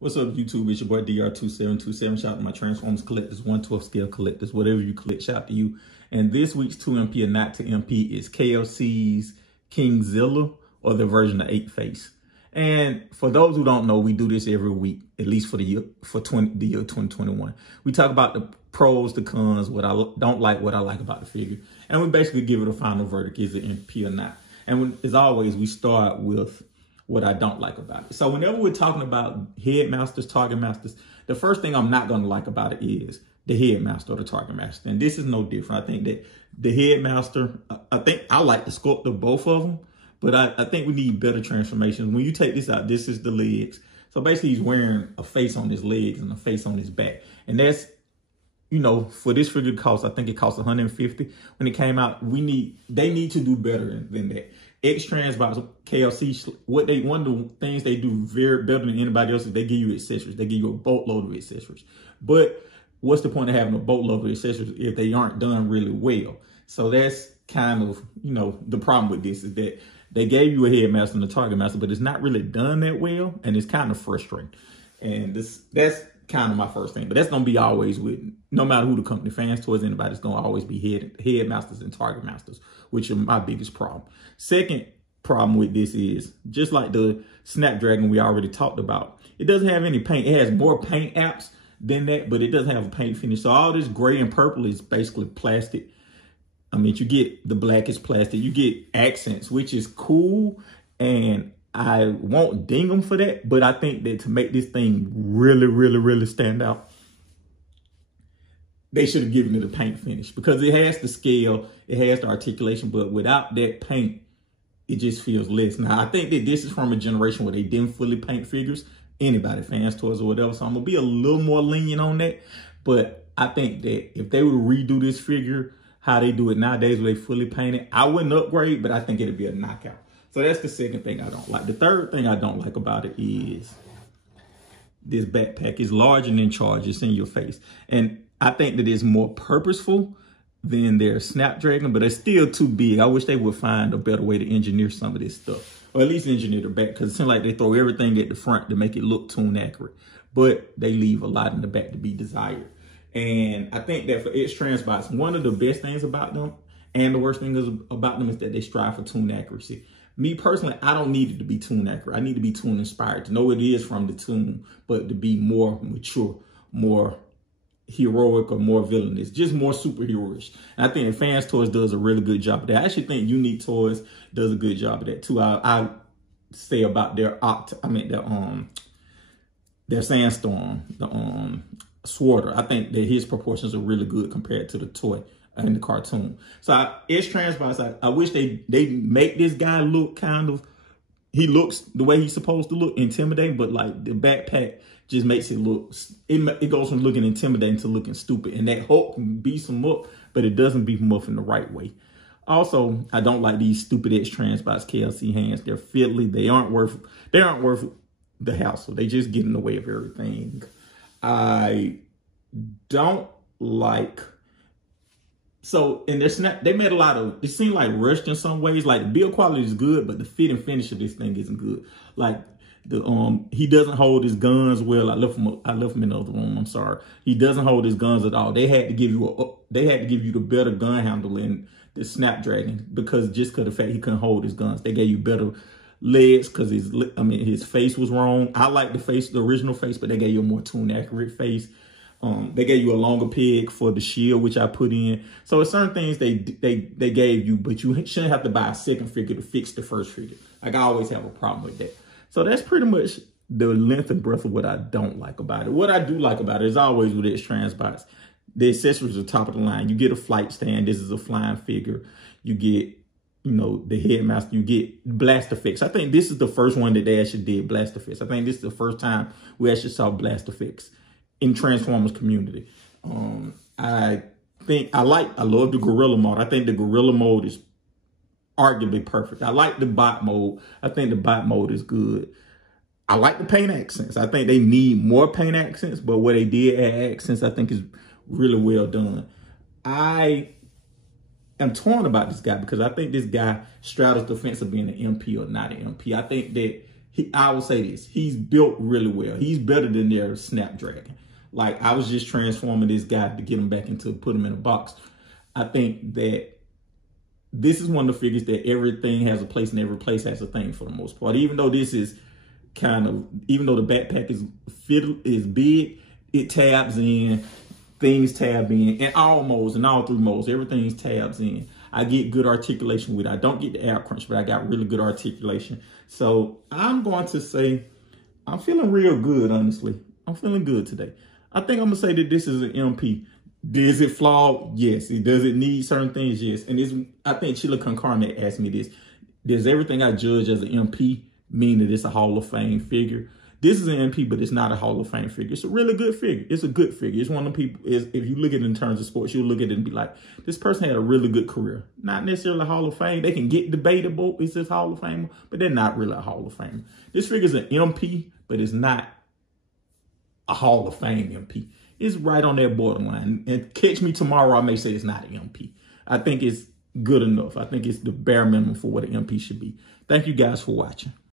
What's up, YouTube? It's your boy DR2727. Shout out to my Transformers collectors, 1/12 scale collectors, whatever you collect, shout out to you. And this week's 2MP or not to MP is KFC's Kingzilla, or the version of Apeface. And for those who don't know, we do this every week, at least for the year 2021. We talk about the pros, the cons, what I don't like, what I like about the figure, and we basically give it a final verdict: is it MP or not? And as always, we start with what I don't like about it. So whenever we're talking about headmasters, target masters, the first thing I'm not going to like about it is the headmaster or the target master. And this is no different. I think that the headmaster, I like the sculpt of both of them, but I think we need better transformations. When you take this out, this is the legs. So basically he's wearing a face on his legs and a face on his back. And that's, you know, for this figure cost, I think it cost $150 when it came out. They need to do better than that. X-transbots, KFC, one of the things they do very better than anybody else is they give you accessories. They give you a boatload of accessories. But what's the point of having a boatload of accessories if they aren't done really well? So that's kind of, you know, the problem with this is that they gave you a headmaster and a target master, but it's not really done that well, and it's kind of frustrating. And that's kind of my first thing. But that's going to be always with, no matter who the company fans towards anybody, it's going to always be headmasters and target masters, which are my biggest problem. Second problem with this is, just like the Snapdragon we already talked about, it doesn't have any paint. It has more paint apps than that, but it doesn't have a paint finish. So all this gray and purple is basically plastic. I mean, you get the black is plastic. You get accents, which is cool, and I won't ding them for that, but I think that to make this thing really stand out, they should have given it a paint finish, because it has the scale, it has the articulation, but without that paint, it just feels less. Now, I think that this is from a generation where they didn't fully paint figures, anybody, fans, toys, or whatever, so I'm going to be a little more lenient on that, but I think that if they were to redo this figure how they do it nowadays, where they fully paint it, I wouldn't upgrade, but I think it'd be a knockout. So that's the second thing I don't like. The third thing I don't like about it is this backpack is large and in charge. It's in your face. And I think that it's more purposeful than their Snapdragon, but it's still too big. I wish they would find a better way to engineer some of this stuff, or at least engineer the back, because it seems like they throw everything at the front to make it look tune accurate, but they leave a lot in the back to be desired. And I think that for x-transbots, one of the best things about them and the worst thing about them is that they strive for tune accuracy. Me personally, I don't need it to be tune accurate. I need to be tune inspired, to know it is from the tune, but to be more mature, more heroic, or more villainous, just more superhero-ish. And I think that Fans Toys does a really good job of that. I actually think Unique Toys does a good job of that too. I say about their Sandstorm, the Swarter. I think that his proportions are really good compared to the toy in the cartoon. So x-transbots, I wish they make this guy look kind of, he looks the way he's supposed to look, intimidating, but like the backpack just makes it look, it goes from looking intimidating to looking stupid. And that Hulk beats him up, but it doesn't beat him up in the right way. Also, I don't like these stupid x-transbots KFC hands. They're fiddly. They aren't worth the hassle. They just get in the way of everything. I don't like, so in their snap, they made a lot of, it seemed like rushed in some ways. Like the build quality is good, but the fit and finish of this thing isn't good. Like the he doesn't hold his guns well. I left him in the other room. I'm sorry. He doesn't hold his guns at all. They had to give you the better gun handle in the Snapdragon, because of the fact he couldn't hold his guns. They gave you better legs because his face was wrong. I like the original face, but they gave you a more tune accurate face. They gave you a longer peg for the shield, which I put in. So it's certain things they gave you, but you shouldn't have to buy a second figure to fix the first figure. Like, I always have a problem with that. So that's pretty much the length and breadth of what I don't like about it. What I do like about it is always with x-transbots, the accessories are top of the line. You get a flight stand. This is a flying figure. You get, you know, the headmaster, you get blast effects. I think this is the first one that they actually did blast effects. I think this is the first time we actually saw blast effects in Transformers community. I love the gorilla mode. I think the gorilla mode is arguably perfect. I like the bot mode. I think the bot mode is good. I like the paint accents. I think they need more paint accents, but what they did add accents, I think is really well done. I am torn about this guy, because I think this guy straddles the fence of being an MP or not an MP. I think that I will say this, he's built really well. He's better than their Snapdragon. Like, I was just transforming this guy to get him back into, put him in a box. I think that this is one of the figures that everything has a place and every place has a thing for the most part. Even though this is even though the backpack is big, it tabs in, things tab in all modes, in all 3 modes, everything's tabs in. I get good articulation with it. I don't get the air crunch, but I got really good articulation. So I'm going to say I'm feeling real good, honestly. I'm feeling good today. I think I'm going to say that this is an MP. Is it flawed? Yes. Does it need certain things? Yes. And I think Chilla Concarne asked me this. Does everything I judge as an MP mean that it's a Hall of Fame figure? This is an MP, but it's not a Hall of Fame figure. It's a really good figure. It's a good figure. It's one of the people, if you look at it in terms of sports, you'll look at it and be like, this person had a really good career. Not necessarily a Hall of Fame. They can get debatable. It's this Hall of Fame, but they're not really a Hall of Fame. This figure is an MP, but it's not a Hall of Fame MP. It's right on that borderline. And catch me tomorrow, I may say it's not an MP. I think it's good enough. I think it's the bare minimum for what an MP should be. Thank you guys for watching.